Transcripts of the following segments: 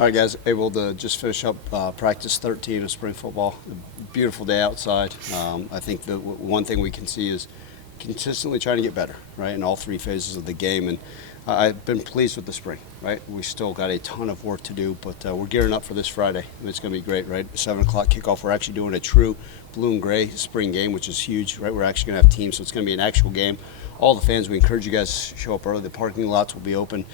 All right, guys, able to just finish up practice 13 of spring football. Beautiful day outside. I think the one thing we can see is consistently trying to get better, right, in all three phases of the game. And I've been pleased with the spring, right? We still got a ton of work to do, but we're gearing up for this Friday. It's going to be great, right? 7 o'clock kickoff. We're actually doing a true blue and gray spring game, which is huge, right? We're actually going to have teams, so it's going to be an actual game. All the fans, we encourage you guys to show up early. The parking lots will be open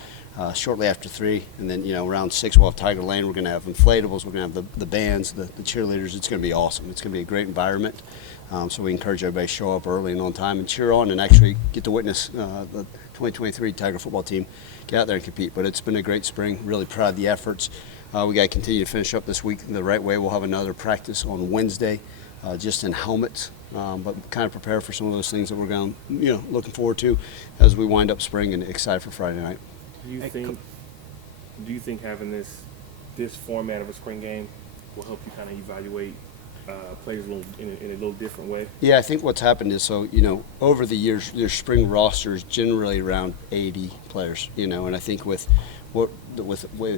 shortly after 3, and then around 6 we'll have Tiger Lane. We're going to have inflatables. We're going to have the bands, the cheerleaders. It's going to be awesome. It's going to be a great environment. So we encourage everybody to show up early and on time and cheer on and actually get to witness the 2023 Tiger football team get out there and compete. But it's been a great spring. Really proud of the efforts. We got to continue to finish up this week the right way. We'll have another practice on Wednesday, just in helmets. But kind of prepare for some of those things that we're going, looking forward to as we wind up spring and excited for Friday night. Do you think having this format of a spring game will help you kind of evaluate players in a little different way? Yeah, I think what's happened is, over the years, their spring roster is generally around 80 players, and I think with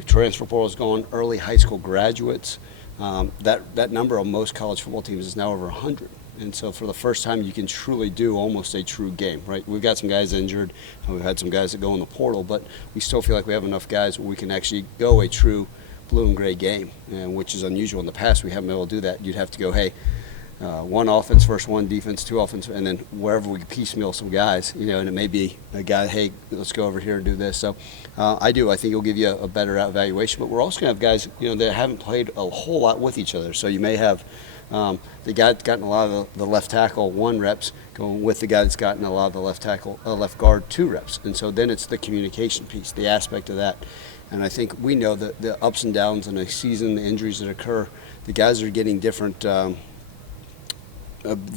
transfer portal has gone, early high school graduates, that number on most college football teams is now over 100. And so for the first time, you can truly do almost a true game, right? We've got some guys injured, and we've had some guys that go in the portal, but we still feel like we have enough guys where we can actually go a true blue and gray game, which is unusual. In the past, we haven't been able to do that. You'd have to go, one offense first, one defense, two offense, and then wherever we piecemeal some guys, and it may be a guy, hey, let's go over here and do this. So I think it'll give you a better evaluation, but we're also going to have guys, that haven't played a whole lot with each other. So you may have the guy that's gotten a lot of the left tackle 1 reps going with the guy that's gotten a lot of the left tackle, left guard 2 reps. And so then it's the communication piece, the aspect of that. And I think we know that the ups and downs in a season, the injuries that occur, the guys are getting different, the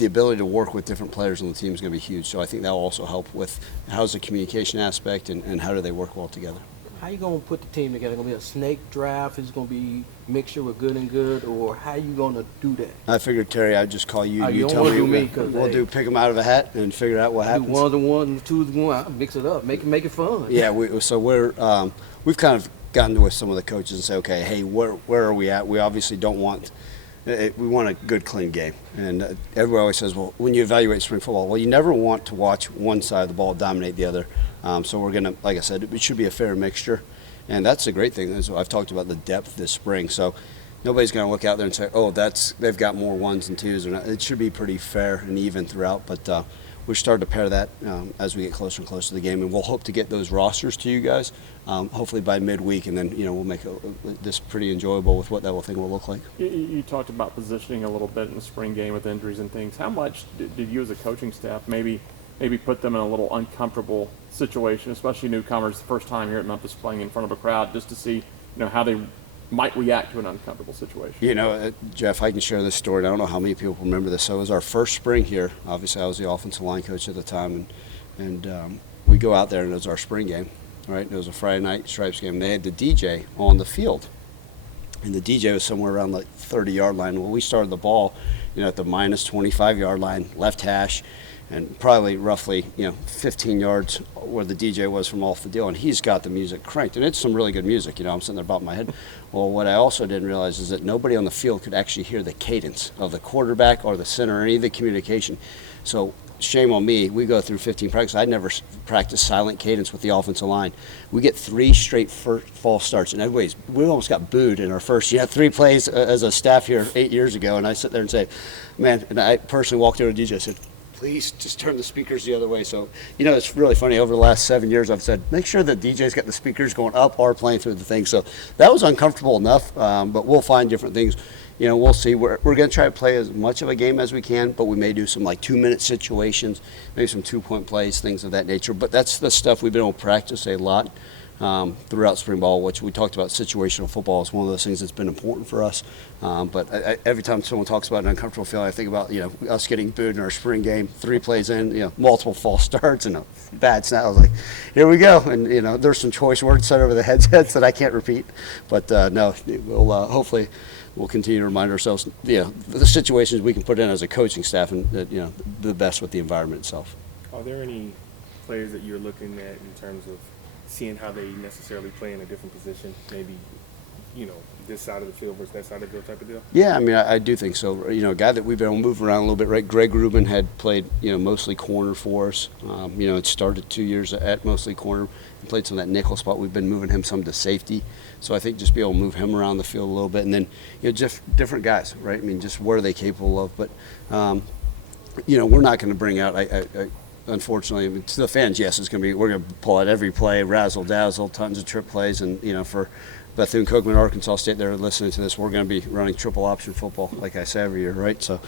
ability to work with different players on the team is going to be huge. So I think that will also help with how's the communication aspect and how do they work well together. How you going to put the team together? Going to be a snake draft? Is it going to be mixture with good and good? Or how you going to do that? I figured, Terry, I'd just call you. You tell don't me. want to do me. We'll pick them out of a hat and figure out what happens. Do ones and ones, twos and one. Mix it up. Make it fun. Yeah, we've kind of gotten with some of the coaches and say, okay, hey, where are we at? We obviously don't want we want a good, clean game. And everybody always says, well, when you evaluate spring football, well, you never want to watch one side of the ball dominate the other. So we're going to, like I said, it should be a fair mixture. And that's the great thing. I've talked about the depth this spring. So nobody's going to look out there and say, oh, they've got more 1s and 2s. Or not. It should be pretty fair and even throughout. But we're starting to pair that as we get closer and closer to the game. And we'll hope to get those rosters to you guys, hopefully by midweek. And then, we'll make this pretty enjoyable with what that thing will look like. You talked about positioning a little bit in the spring game with injuries and things. How much did you as a coaching staff maybe put them in a little uncomfortable situation, especially newcomers, the first time here at Memphis playing in front of a crowd, just to see how they might react to an uncomfortable situation? Jeff, I can share this story. I don't know how many people remember this. So it was our first spring here. Obviously, I was the offensive line coach at the time, and we go out there, and it was our spring game, right? It was a Friday night Stripes game. They had the DJ on the field, and the DJ was somewhere around the 30-yard line. Well, we started the ball, at the minus 25-yard line, left hash, and probably roughly 15 yards where the DJ was from off the deal, and he's got the music cranked, and it's some really good music. I'm sitting there bobbing my head. Well, what I also didn't realize is that nobody on the field could actually hear the cadence of the quarterback or the center or any of the communication. So shame on me. We go through 15 practices. I'd never practiced silent cadence with the offensive line. We get 3 straight false starts, and we almost got booed in our first 3 plays as a staff here 8 years ago, and I sit there and say, man, and I personally walked over to DJ and said, please just turn the speakers the other way. So, it's really funny. Over the last 7 years, I've said, make sure the DJ's got the speakers going up or playing through the thing. So that was uncomfortable enough, but we'll find different things. We'll see. We're going to try to play as much of a game as we can, but we may do some 2-minute situations, maybe some 2-point plays, things of that nature. But that's the stuff we've been able to practice a lot throughout spring ball, which we talked about. Situational football is one of those things that's been important for us. But every time someone talks about an uncomfortable feeling, I think about us getting booed in our spring game, 3 plays in, multiple false starts and a bad snap. I was like, here we go. And there's some choice words said over the headsets that I can't repeat. But no, we'll hopefully we'll continue to remind ourselves, the situations we can put in as a coaching staff, and the best with the environment itself. Are there any players that you're looking at in terms of seeing how they necessarily play in a different position, maybe this side of the field versus that side of the field type of deal? Yeah, I mean, I do think so. A guy that we've been able to move around a little bit, right? Greg Rubin had played, mostly corner for us. It started 2 years at mostly corner. He played some of that nickel spot. We've been moving him some to safety. So I think just be able to move him around the field a little bit. And then, just different guys, right? I mean, just what are they capable of? But, we're not going to bring out, unfortunately, to the fans, yes, we're going to pull out every play, razzle dazzle, tons of trip plays. And, for Bethune-Cookman, Arkansas State, they're listening to this, we're going to be running triple option football, like I say, every year, right? So,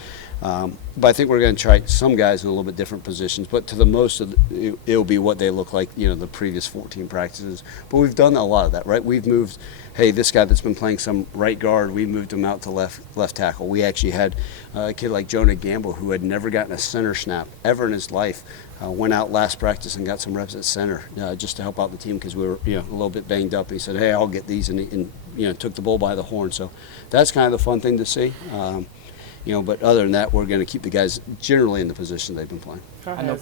but I think we're going to try some guys in a little bit different positions, but to the most of it'll be what they look like, the previous 14 practices. But we've done a lot of that, right? We've moved, hey, this guy that's been playing some right guard, we moved him out to left tackle. We actually had a kid like Jonah Gamble, who had never gotten a center snap ever in his life, went out last practice and got some reps at center just to help out the team because we were a little bit banged up. And he said, hey, I'll get these, and took the bull by the horn. So that's kind of the fun thing to see. But other than that, we're going to keep the guys generally in the position they've been playing. I know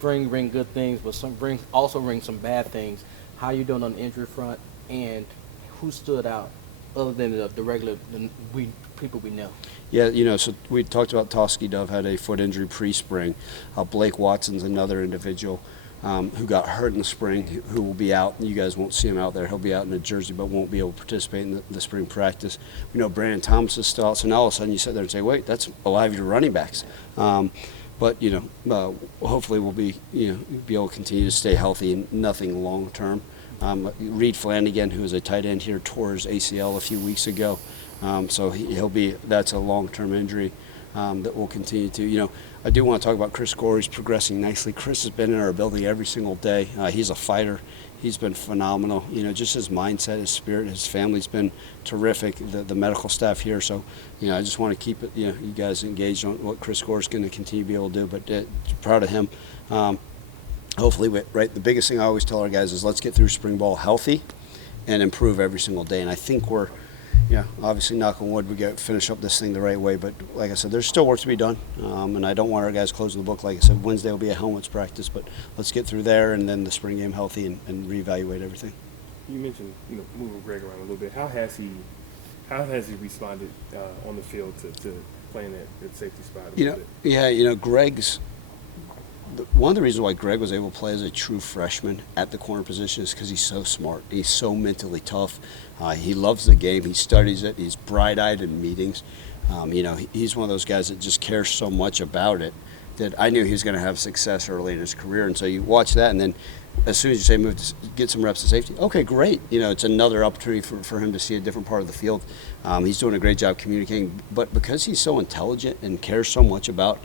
bring good things, but also bring some bad things. How you doing on the injury front, and who stood out other than the regular people we know? Yeah, so we talked about Toski Dove had a foot injury pre-spring. Blake Watson's another individual who got hurt in the spring, who will be out. You guys won't see him out there. He'll be out in a jersey, but won't be able to participate in the spring practice. We know Brandon Thomas is still out, so now all of a sudden you sit there and say, wait, that's a lot of your running backs. But hopefully we'll be able to continue to stay healthy and nothing long term. Reed Flanagan, who is a tight end here, tore his ACL a few weeks ago, so that's a long term injury that will continue to. I do want to talk about Chris Gore. He's progressing nicely. Chris has been in our building every single day. He's a fighter. He's been phenomenal. Just his mindset, his spirit, his family's been terrific. The medical staff here. So, I just want to keep it, you guys engaged on what Chris Gore is going to continue to be able to do. But proud of him. Hopefully, right. The biggest thing I always tell our guys is let's get through spring ball healthy and improve every single day. And I think we're, obviously, knock on wood, we got to finish up this thing the right way. But like I said, there's still work to be done. And I don't want our guys closing the book. Like I said, Wednesday will be a helmets practice. But let's get through there and then the spring game healthy and reevaluate everything. You mentioned, moving Greg around a little bit. How has he responded on the field to playing that safety spot a little bit? Yeah, Greg's. One of the reasons why Greg was able to play as a true freshman at the corner position is because he's so smart. He's so mentally tough. He loves the game. He studies it. He's bright-eyed in meetings. He's one of those guys that just cares so much about it that I knew he was going to have success early in his career. And so you watch that, and then as soon as you say move to get some reps at safety, okay, great. It's another opportunity for him to see a different part of the field. He's doing a great job communicating. But because he's so intelligent and cares so much about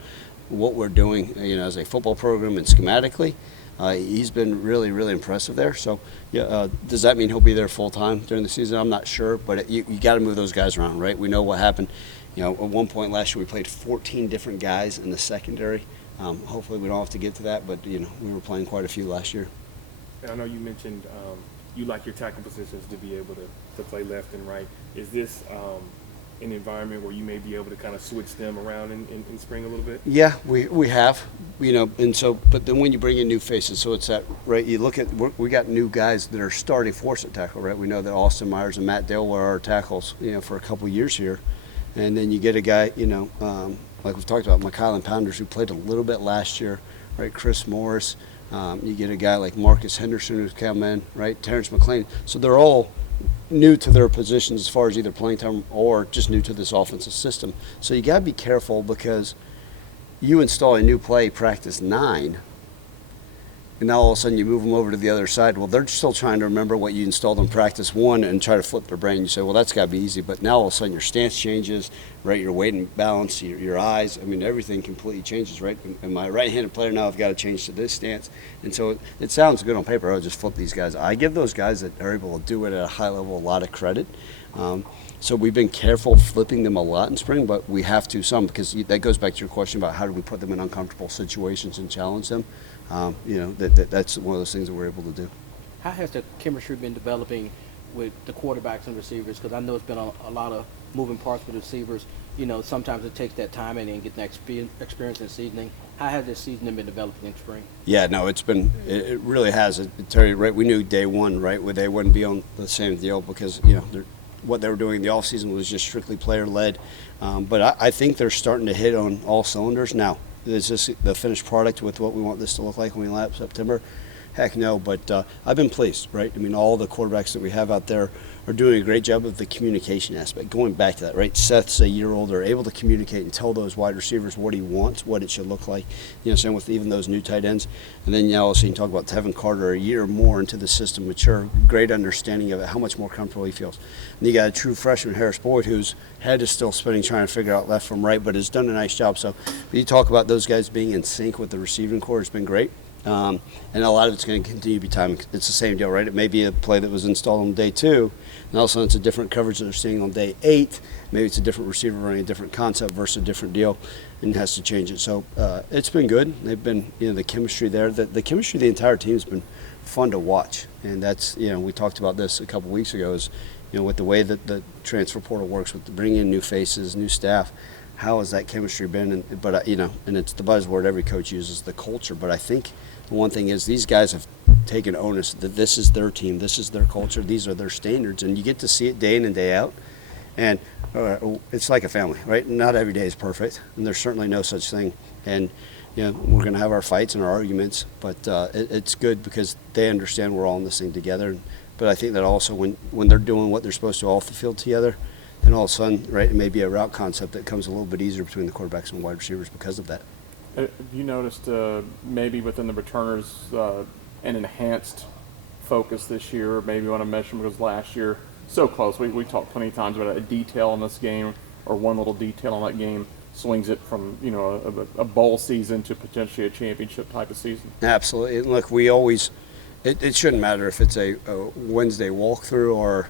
what we're doing, as a football program and schematically, he's been really, really impressive there. So, does that mean he'll be there full time during the season? I'm not sure, but you got to move those guys around, right? We know what happened. At one point last year, we played 14 different guys in the secondary. Hopefully, we don't have to get to that, but we were playing quite a few last year. And I know you mentioned you like your tackle positions to be able to play left and right. Is this an environment where you may be able to kind of switch them around in spring a little bit? Yeah, we have, and so, but then when you bring in new faces, so it's that, right, you look at, we got new guys that are starting for us at tackle, right? We know that Austin Myers and Matt Dale were our tackles, for a couple years here. And then you get a guy, like we've talked about, McKylan Pounders, who played a little bit last year, right? Chris Morris. You get a guy like Marcus Henderson who's come in, right? Terrence McLean. So they're all new to their positions as far as either playing time or just new to this offensive system. So you got to be careful because you install a new play practice 9, and now all of a sudden you move them over to the other side. Well, they're still trying to remember what you installed in practice 1 and try to flip their brain. You say, well, that's got to be easy. But now all of a sudden your stance changes, right? Your weight and balance, your eyes. I mean, everything completely changes, right? And my right-handed player now I've got to change to this stance. And so it sounds good on paper. I'll just flip these guys. I give those guys that are able to do it at a high level a lot of credit. So we've been careful flipping them a lot in spring, but we have to some because that goes back to your question about how do we put them in uncomfortable situations and challenge them. That's one of those things that we're able to do. How has the chemistry been developing with the quarterbacks and receivers? Because I know it's been a lot of moving parts with receivers. Sometimes it takes that time and then get that experience and seasoning. How has this seasoning been developing in spring? Yeah, no, it really has. Terry, right? We knew day one, right, where they wouldn't be on the same deal because they're what they were doing in the offseason was just strictly player-led. But I think they're starting to hit on all cylinders. Now, is this the finished product with what we want this to look like when we lap September? Heck no, but I've been pleased, right? I mean, all the quarterbacks that we have out there are doing a great job of the communication aspect. Going back to that, right? Seth's a year older, able to communicate and tell those wide receivers what he wants, what it should look like. You know, same with even those new tight ends. And then also you can talk about Tevin Carter, a year more into the system, mature, great understanding of it, how much more comfortable he feels. And you got a true freshman, Harris Boyd, whose head is still spinning, trying to figure out left from right, but has done a nice job. So you talk about those guys being in sync with the receiving corps, it's been great. And a lot of it's going to continue to be timing. It's the same deal, right? It may be a play that was installed on day 2, and all of a sudden it's a different coverage that they're seeing on day 8. Maybe it's a different receiver running a different concept versus a different deal, and has to change it. So it's been good. They've been, the chemistry there. The chemistry of the entire team has been fun to watch, and that's, we talked about this a couple weeks ago. Is with the way that the transfer portal works, with bringing in new faces, new staff. How has that chemistry been? But and it's the buzzword every coach uses, the culture. But I think the one thing is these guys have taken onus that this is their team, this is their culture, these are their standards, and you get to see it day in and day out. And it's like a family, right? Not every day is perfect, and there's certainly no such thing. And we're going to have our fights and our arguments, but it's good because they understand we're all in this thing together. But I think that also when they're doing what they're supposed to off the field together, then all of a sudden, right, it may be a route concept that comes a little bit easier between the quarterbacks and wide receivers because of that. Have you noticed maybe within the returners an enhanced focus this year? Maybe on a measurement because last year so close. We talked plenty of times about a detail in this game or one little detail on that game swings it from a bowl season to potentially a championship type of season. Absolutely. And look, we always it shouldn't matter if it's a Wednesday walkthrough or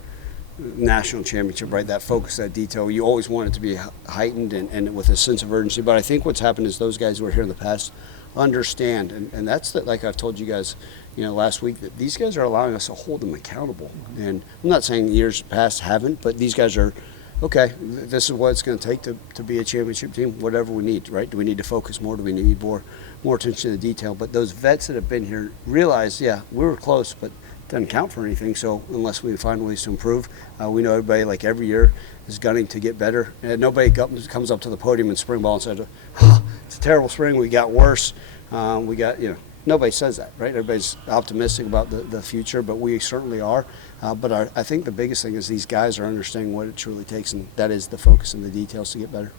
national championship, right? That focus, that detail, you always want it to be heightened and with a sense of urgency. But I think what's happened is those guys who are here in the past understand, and that's like I've told you guys, last week, that these guys are allowing us to hold them accountable. And I'm not saying years past haven't, but these guys are, okay, this is what it's going to take to be a championship team, whatever we need, right? Do we need to focus more? Do we need more attention to the detail? But those vets that have been here realize, yeah, we were close, but doesn't count for anything. So unless we find ways to improve, we know everybody, like every year, is gunning to get better. And nobody comes up to the podium in spring ball and says, it's a terrible spring, we got worse, nobody says that, right? Everybody's optimistic about the future, but we certainly are. But I think the biggest thing is these guys are understanding what it truly takes, and that is the focus and the details to get better.